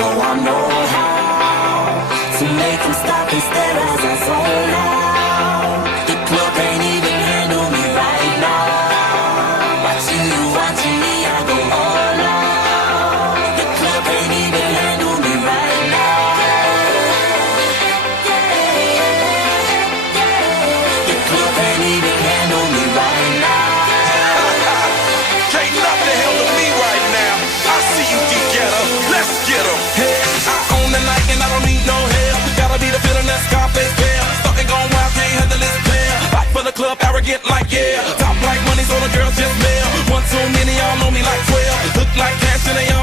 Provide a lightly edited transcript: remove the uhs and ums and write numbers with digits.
though I know how to make them stop and stare as I zone out. The club can't even handle me right now. Watching you, watching me, I go all out. The club can't even handle me right now. The club can't even handle me right now. Can't nothing handle me right now. I see you, D-Getter. Let's get 'em. Hey, I own the night and I don't need no help. Gotta be the feeling that Scarface feel. Starting gone wild, can't handle this pair. Back for the club, arrogant like yeah. Top like money, so the girls just mail. One too many, y'all know me like 12. Look like cash and they all